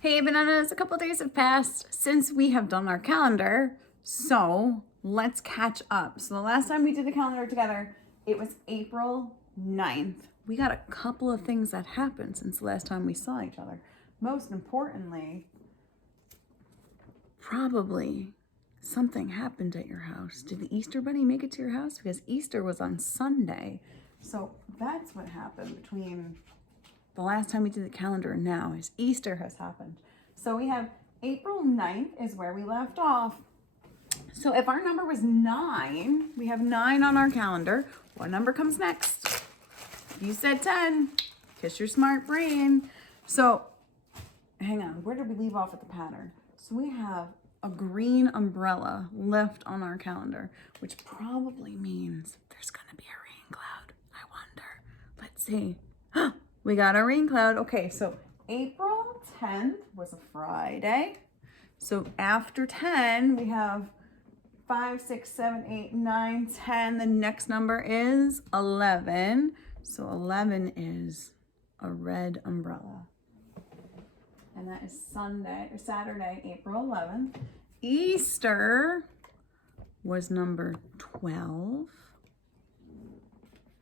Hey bananas, a couple days have passed since we have done our calendar, so let's catch up. So the last time we did the calendar together, it was April 9th. We got a couple of things that happened since the last time we saw each other. Most importantly, probably something happened at your house. Did the Easter Bunny make it to your house? Because Easter was on Sunday. So that's what happened between the last time we did the calendar and now is Easter has happened. So we have April 9th is where we left off. So if our number was 9, we have 9 on our calendar. What number comes next? You said 10. Kiss your smart brain. So hang on, where did we leave off at the pattern? So we have a green umbrella left on our calendar, which probably means there's gonna be a rain cloud. I wonder. Let's see. We got a rain cloud. Okay, so April 10th was a Friday. So after 10, we have 5, 6, 7, 8, 9, 10. The next number is 11. So 11 is a red umbrella. And that is Saturday, April 11th. Easter was number 12.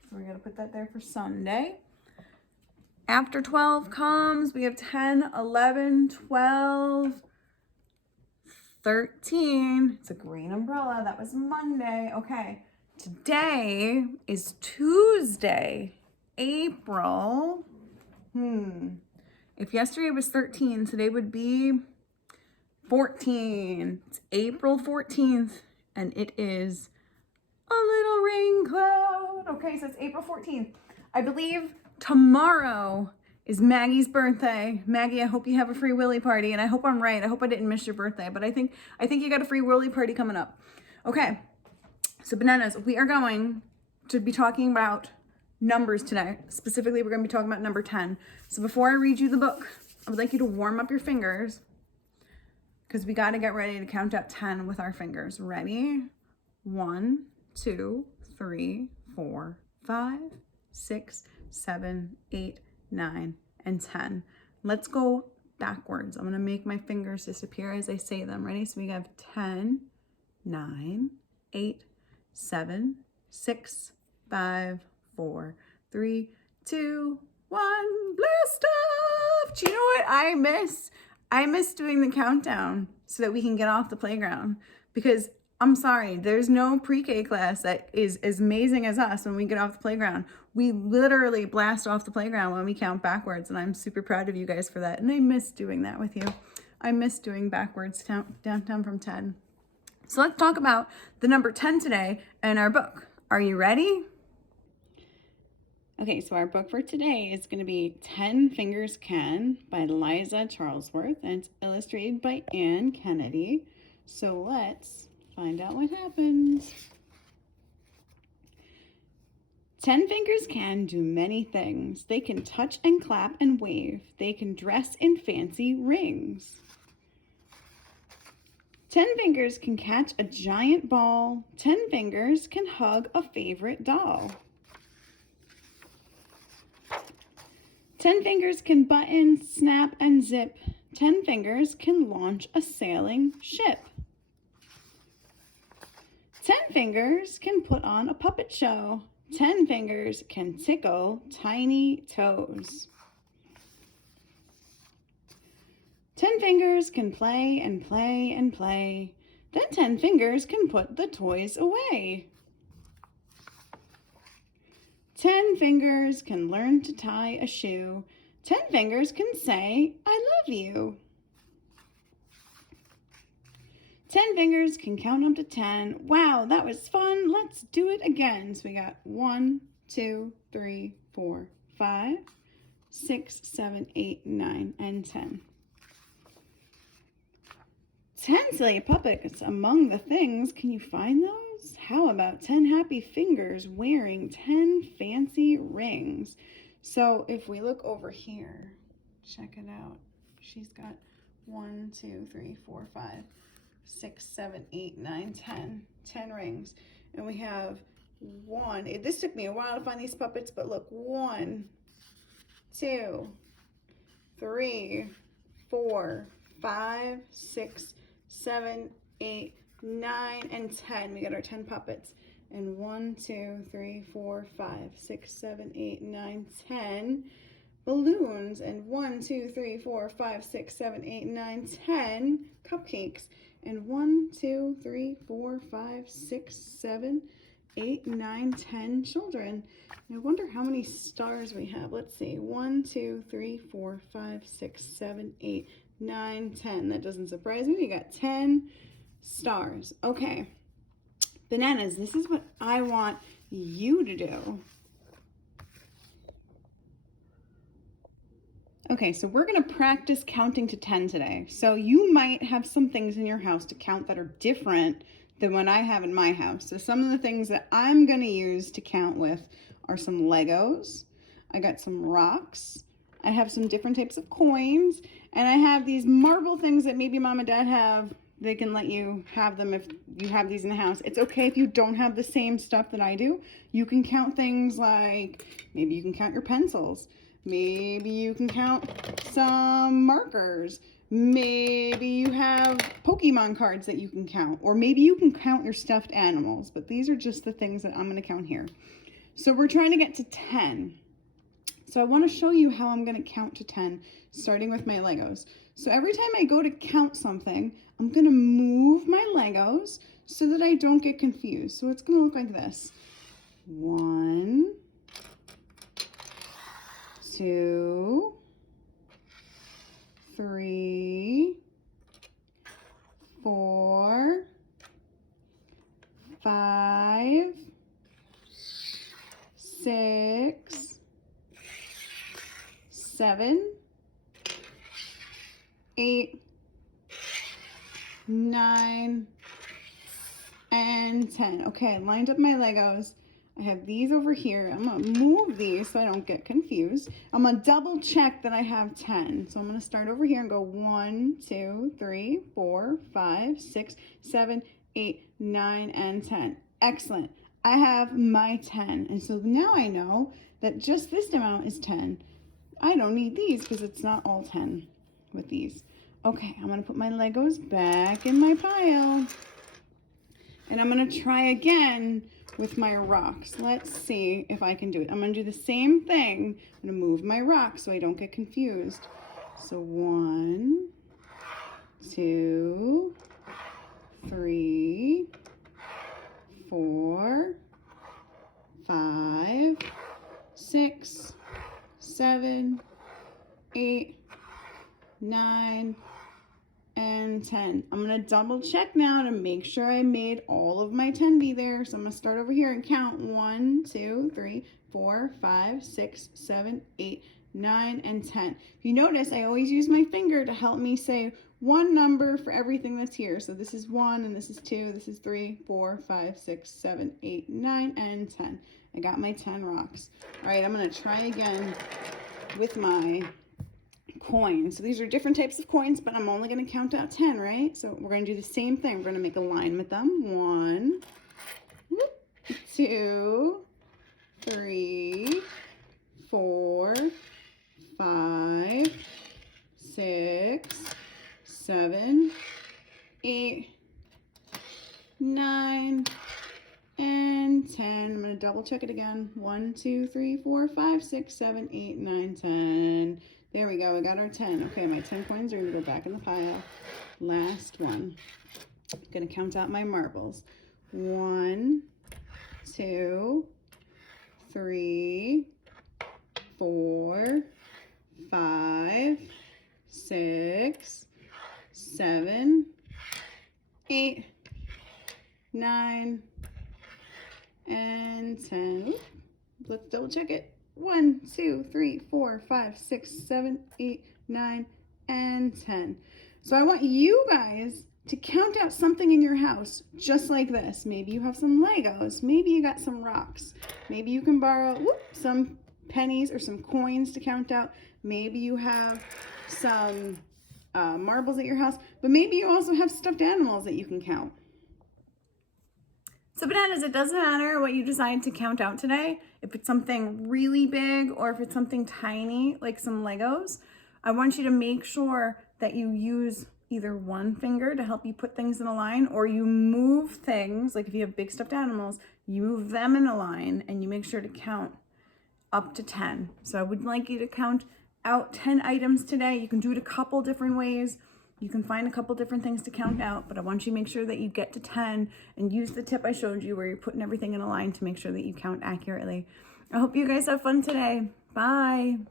So we're going to put that there for Sunday. After 12 comes, we have 10, 11, 12, 13. It's a green umbrella. That was Monday. Okay. Today is Tuesday, April. If yesterday was 13, today would be 14. It's April 14th, and it is a little rain cloud. Okay, so it's April 14th. I believe tomorrow is Maggie's birthday. Maggie, I hope you have a free Willy party, and I hope I'm right. I hope I didn't miss your birthday, but I think you got a free Willy party coming up. Okay, so bananas, we are going to be talking about numbers today. Specifically, we're going to be talking about number 10. So before I read you the book, I would like you to warm up your fingers because we got to get ready to count out 10 with our fingers. Ready? 1, 2, 3, 4, 5, 6, 7, 8, 9, and 10. Let's go backwards. I'm going to make my fingers disappear as I say them. Ready? So we have 10, 9, 8, 7, 6, 5, 4, 3, 2, 1. Blast off! Do you know what I miss? I miss doing the countdown so that we can get off the playground because I'm sorry, there's no pre-K class that is as amazing as us when we get off the playground. We literally blast off the playground when we count backwards, and I'm super proud of you guys for that. And I miss doing that with you. I miss doing backwards down from 10. So let's talk about the number 10 today in our book. Are you ready? Okay, so our book for today is going to be 10 Fingers Can by Liza Charlesworth, and it's illustrated by Anne Kennedy. So let's find out what happens. 10 fingers can do many things. They can touch and clap and wave. They can dress in fancy rings. 10 fingers can catch a giant ball. 10 fingers can hug a favorite doll. 10 fingers can button, snap, and zip. 10 fingers can launch a sailing ship. 10 fingers can put on a puppet show. 10 fingers can tickle tiny toes. 10 fingers can play and play and play. Then 10 fingers can put the toys away. 10 fingers can learn to tie a shoe. 10 fingers can say, I love you. 10 fingers can count up to 10. Wow, that was fun. Let's do it again. So we got 1, 2, 3, 4, 5, 6, 7, 8, 9, and 10. 10 silly puppets among the things. Can you find those? How about 10 happy fingers wearing 10 fancy rings? So if we look over here, check it out. She's got 1, 2, 3, 4, 5, 6, 7, 8, 9, 10. 10 rings. And we have 1. This took me a while to find these puppets, but look, 1, 2, 3, 4, 5, 6, 7, 8, 9, and 10. We got our 10 puppets. And 1, 2, 3, 4, 5, 6, 7, 8, 9, 10 balloons. And 1, 2, 3, 4, 5, 6, 7, 8, 9, 10 cupcakes. And 1, 2, 3, 4, 5, 6, 7, 8, 9, 10 children. And I wonder how many stars we have. Let's see. 1, 2, 3, 4, 5, 6, 7, 8, 9, 10. That doesn't surprise me. We got 10 stars. Okay. Bananas, this is what I want you to do. Okay, so we're going to practice counting to 10 today. So you might have some things in your house to count that are different than what I have in my house. So some of the things that I'm going to use to count with are some Legos. I got some rocks. I have some different types of coins. And I have these marble things that maybe mom and dad have. They can let you have them if you have these in the house. It's okay if you don't have the same stuff that I do. You can count things like, maybe you can count your pencils. Maybe you can count some markers. Maybe you have Pokemon cards that you can count. Or maybe you can count your stuffed animals. But these are just the things that I'm going to count here. So we're trying to get to 10. So I want to show you how I'm going to count to 10, starting with my Legos. So every time I go to count something, I'm going to move my Legos so that I don't get confused. So it's going to look like this. 1, 2, 3, 4, 5, 6, 7, 8, 9, and 10. Okay, I lined up my Legos. I have these over here. I'm going to move these so I don't get confused. I'm going to double check that I have 10. So I'm going to start over here and go 1, 2, 3, 4, 5, 6, 7, 8, 9, and 10. Excellent. I have my 10. And so now I know that just this amount is 10. I don't need these because it's not all 10 with these. Okay, I'm going to put my Legos back in my pile. And I'm going to try again with my rocks. Let's see if I can do it. I'm going to do the same thing. I'm going to move my rocks so I don't get confused. So 1, 2, 3, 4, 5, 6, 7, 8, 9, and 10. I'm going to double check now to make sure I made all of my 10 be there. So I'm going to start over here and count 1, 2, 3, 4, 5, 6, 7, 8, 9, and 10. If you notice, I always use my finger to help me say one number for everything that's here. So this is 1, and this is 2, this is 3, 4, 5, 6, 7, 8, 9, and 10. I got my 10 rocks. All right, I'm going to try again with my coins. So these are different types of coins, but I'm only going to count out 10, right? So we're going to do the same thing. We're going to make a line with them. 1, 2, 3, 4, 5, 6, 7, 8, 9, and 10. I'm going to double check it again. 1, 2, 3, 4, 5, 6, 7, 8, 9, 10. There we go. We got our 10. Okay, my 10 coins are going to go back in the pile. Last one. I'm going to count out my marbles. 1, 2, 3, 4, 5, 6, 7, 8, 9, and 10. Let's double check it. 1, 2, 3, 4, 5, 6, 7, 8, 9, and 10. So I want you guys to count out something in your house just like this. Maybe you have some Legos. Maybe you got some rocks. Maybe you can borrow some pennies or some coins to count out. Maybe you have some marbles at your house. But maybe you also have stuffed animals that you can count. So bananas, it doesn't matter what you decide to count out today. If it's something really big or if it's something tiny, like some Legos, I want you to make sure that you use either one finger to help you put things in a line, or you move things, like if you have big stuffed animals, you move them in a line and you make sure to count up to 10. So I would like you to count out 10 items today. You can do it a couple different ways. You can find a couple different things to count out, but I want you to make sure that you get to 10 and use the tip I showed you where you're putting everything in a line to make sure that you count accurately. I hope you guys have fun today. Bye.